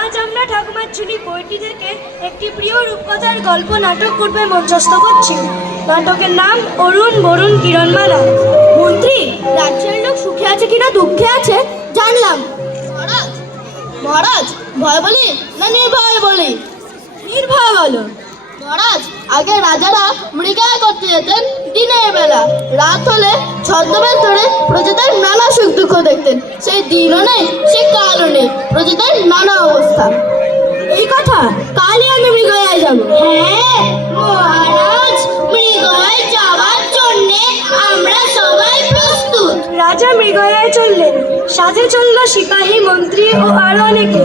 আজ আমরা ঠাকুমার ঝুলি বইটি থেকে একটি প্রিয় রূপকথার গল্প নাটক করবে মঞ্চস্থ করছি। নাটকের নাম অরুণ বরুণ কিরণমালা। মন্ত্রী, রাজ্যের লোক সুখে আছে কিনা দুঃখে আছে জানলাম। মহারাজ, মহারাজ ভয় বলি না নির্ভয় বলি? নির্ভয় বলো। মহারাজ, আগে রাজারা মৃগয়া করতে যেতেন দিনের বেলা, রাত হলে ছদ্মবেশ ধরে প্রজাদের নানা সুখ দুঃখ দেখতেন। সেই দিনও নেই, সে কালও নেই, প্রজাদের নানা অবস্থা। এই কথা কালই আমি মৃগয়ায় যাব। হ্যাঁ মহারাজ, মৃগয়ায় যাওয়ার জন্যে আমরা সবাই প্রস্তুত। রাজা মৃগয়ায় চললেন, সাথে চলল সিপাহী, মন্ত্রী ও আরো অনেকে।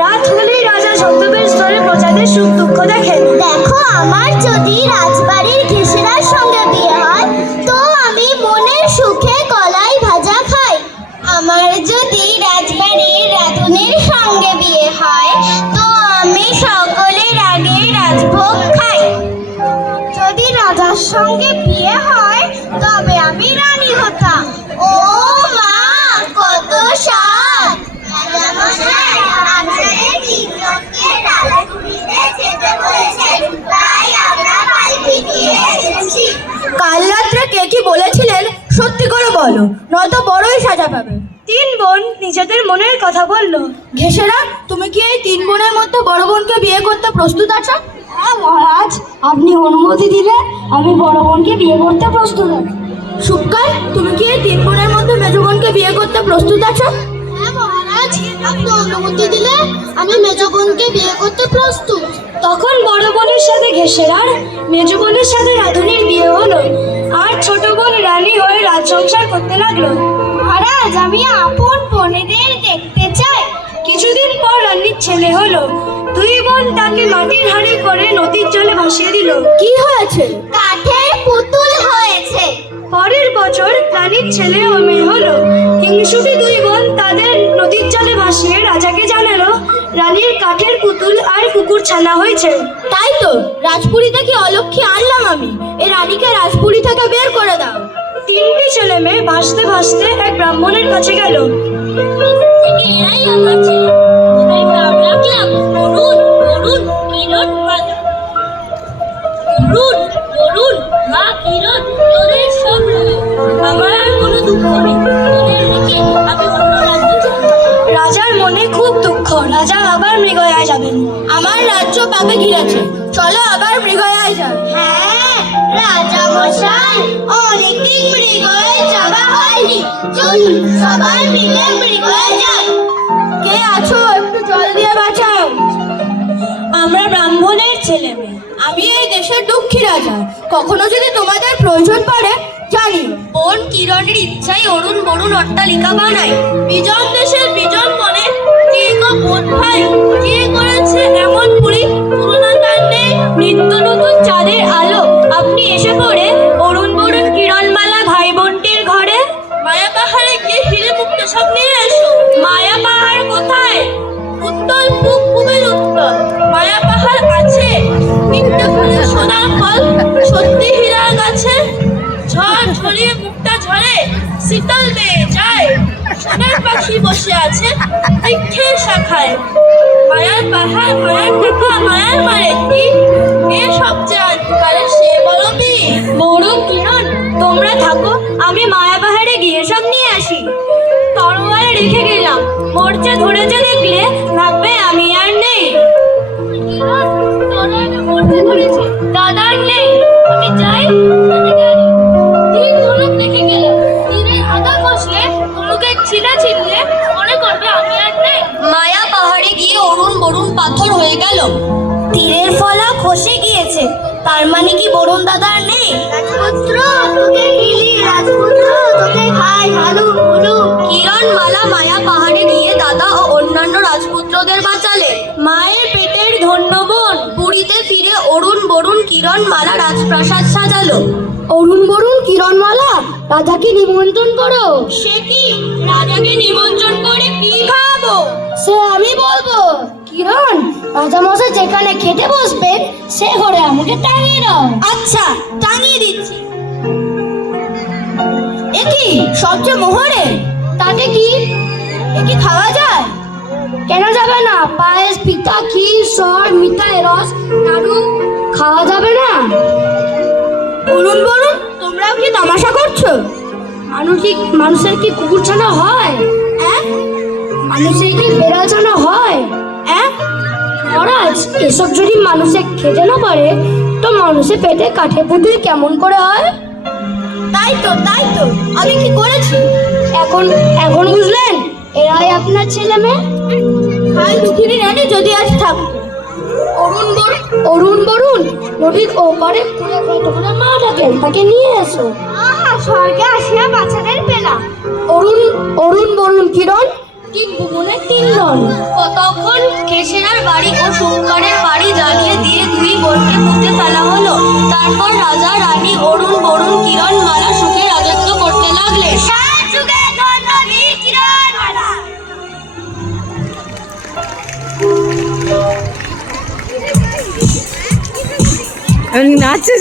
রাত হলেই রাজা ছদ্মবেশ ধরে প্রজাদের সুখ দুঃখ দেখেন। দেখো, আমার যদি রাজবাড়ির ঘেষেরার সঙ্গে বিয়ে হয় তো আমি মনের সুখে কলাই ভাজা খাই। আমার যদি রাজবাড়ির রাধুনির সঙ্গে বিয়ে হয় তো আমি সকলের আগে রাজভোগ খাই। যদি রাজার সঙ্গে বিয়ে হয় তবে আমি রানী হতাম। ও মা, কত স্বাদ! রাজামশাই, আপনাদের তিনজনকে রাধাকুড়িতে যেতে বলেছেন, তাই আমরা পালকি নিয়ে এসেছি। কাল রাত্রে কে কি বলেছিলেন সত্যি করে বলো, নয়তো বড়ই সাজা পাবে। তিন বোন নিজেদের মনের কথা বলল। ঘেষেরা, তুমি কি এই তিন বোনের মধ্যে বড় বোনকে বিয়ে করতে প্রস্তুত আছো? হ্যাঁ মহারাজ, আপনি অনুমতি দিলে আমি বড় বোনকে বিয়ে করতে প্রস্তুত আছি। সুক্কার, তুমি কি এই তিন বোনের মধ্যে মেজ বোনকে বিয়ে করতে প্রস্তুত আছো? হ্যাঁ মহারাজ, আপনি অনুমতি দিলে আমি মেজ বোনকে বিয়ে করতে প্রস্তুত। তখন বড় বোনের সাথে ঘেষেরার, মেজ বোনের সাথে রাধুনির বিয়ে হলো, আর ছোট বোন রানী হয়ে রাজ সংসার করতে লাগলো। মহারাজ, আমি আপন বোনেদের দেখতে চাই। কিছুদিন পর রানীর ছেলে হলো। দুই বোন তাকে মাটির হাঁড়ি করে নদীর জলে ভাসিয়ে দিল। কি হয়েছে? কাঠের পুতুল হয়েছে। পরের বছর রানীর ছেলে ও মেয়ে হলো। হিংসুটি দুই বোন তাদের নদীর জলে ভাসিয়ে রাজাকে জানালো রানীর কাঠের পুতুল আর কুকুর ছানা হয়েছে। তাই তো, রাজপুরী থেকে অলক্ষী আনলাম আমি। এই রানীকে রাজপুরী থেকে বের করে দাও। তিনটি ছেলে মেয়ে ভাসতে ভাসতে এক ব্রাহ্মণের কাছে গেল। এরাই আমার ছেলে, ওদের নাম রাখলাম অরুণ বরুণ কিরণমালা। অরুণ বরুণ মা কিরণ, তোদের সব রয়ে আমার আর কোনো দুঃখ নেই। তোদের রেখে আমি অন্য রাজ্যে যাব। রাজার মনে খুব দুঃখ। রাজা আবার মৃগয়ায় যাবেন। আমার রাজ্য পাবে ঘিরেছে, চলো আবার মৃগয়ায় যাই। হ্যাঁ রাজা মশাই, অনেকদিন মৃগয়ায় যাওয়া হয়নি, চলুন সবাই মিলে মৃগয়ায় যাই। কে আছো, একটু জল দিয়ে বাঁচাও। আমরা ব্রাহ্মণের ছেলে মেয়ে। আমি এই দেশের দুঃখী রাজা, কখনো যদি তোমাদের প্রয়োজন পড়ে জানিও। বোন কিরণের ইচ্ছাই অরুণ বরুণ অট্টালিকা বানায়। বিজন দেশের বিজন মনে কে গো বোন ভাই, কে করেছে এমন পুরী, তুলনা তার নেই। নিত্য নতুন চাঁদের আলো আপনি এসে পড়ে অরুণ বরুণ কিরণমালা ভাই বোনটির ঘরে। মায়া পাহাড়ে গিয়ে হিরে মুক্ত সব নিয়ে এসো। মায়া পাহাড় কোথায়? উত্তল পূব পূবের উত্তর। মায়া পাহাড় আছে, তিনটে ফুলে সোনার ফল, সত্যি হীরার গাছে। ঝড় ঝরিয়ে মুক্তা ঝরে, শীতল বেয়ে যায়। সোনার পাখি বসে আছে বৃক্ষের শাখায়। মায়ার পাহাড়, মায়ার টাকা, মায়ার মারেতি, এ সব জানতে পারে সে বড় বীর। বরুণ কিরণ, তোমরা থাকো, আমি মায়া পাহাড়ে গিয়ে সব নিয়ে আসি। তরোয়াল রেখে গেলাম, মোর্চা ধরেছে দেখলে ভাববে আমি আর নেই। দাদার নেই, আমি যাই। তীর ধনুক দেখে গেলাম, তীরের আঘাত বসলে ধনুকের ছিলা ছিললে মনে করবে আমি আর নেই। মায়া পাহাড়ে গিয়ে অরুণ বরুণ পাথর হয়ে গেল। তীরের ফলা খসে গিয়েছে, তার মানে কি বরুণ দাদার নেই? রাজপুত্র তোকে গিলি, রাজপুত্র তোকে খাই ভালু ভুলু। কিরণমালা মায়া পাহাড়ে গিয়ে দাদা ও অন্যান্য রাজপুত্রদের বাঁচালে। মায়ের পেটের ধন্য বোন। পুরীতে ফিরে অরুণ বরুণ কিরণমালা রাজপ্রাসাদ সাজালো। অরুণ বরুণ কিরণমালা, রাজাকে নিমন্ত্রণ করো। সে কি, রাজাকে নিমন্ত্রণ করে কি খাবো? সে আমি বলবো। কিরণ, রাজামশাই যেখানে খেতে বসবেন সে ঘরে আমাকে টাঙিয়ে দাও। আচ্ছা, টাঙিয়ে দিচ্ছি। এ কি, সবচেয়ে মোহরে? তাতে কি, এ কি খাওয়া যায়? কেন যাবে না? পায়েস, পিঠা, ক্ষীর, সর, মিঠাই, রস, নাড়ু খাওয়া যাবে না? বলুন বলুন, তোমরাও কি তামাশা করছো? মানুষের কি কুকুর ছানা হয়? মানুষের কি বেড়াল ছানা হয়? মহারাজ, এসব যদি মানুষে খেতে না পারে তো মানুষের পেটে কাঠে পুতুল কেমন করে হয়? তাই তো আমি কি করেছি? এখন বুঝলেন? এরাই আপনার ছেলে মেয়ে। হাই দুঃখিনী রানী যদি আজ থাকতো। অরুণ বরুণ নদীর ওপারে কুলে কতগুলো মা ডাকেন, তাকে নিয়ে এসো। স্বর্গে আসিয়া বাচ্চাদের পেলা। অরুণ বরুণ কিরণ, তিন ভুবনে তিনজন। তখন খেসেরার বাড়ি ও শুঙ্কারের বাড়ি জ্বালিয়ে দিয়ে দুই বোনকে পুঁতে ফেলা হলো। তারপর রাজা রানী অরুণ বরুণ কিরণ মালা সুখে রাজত্ব করতে লাগলেন। নাচছে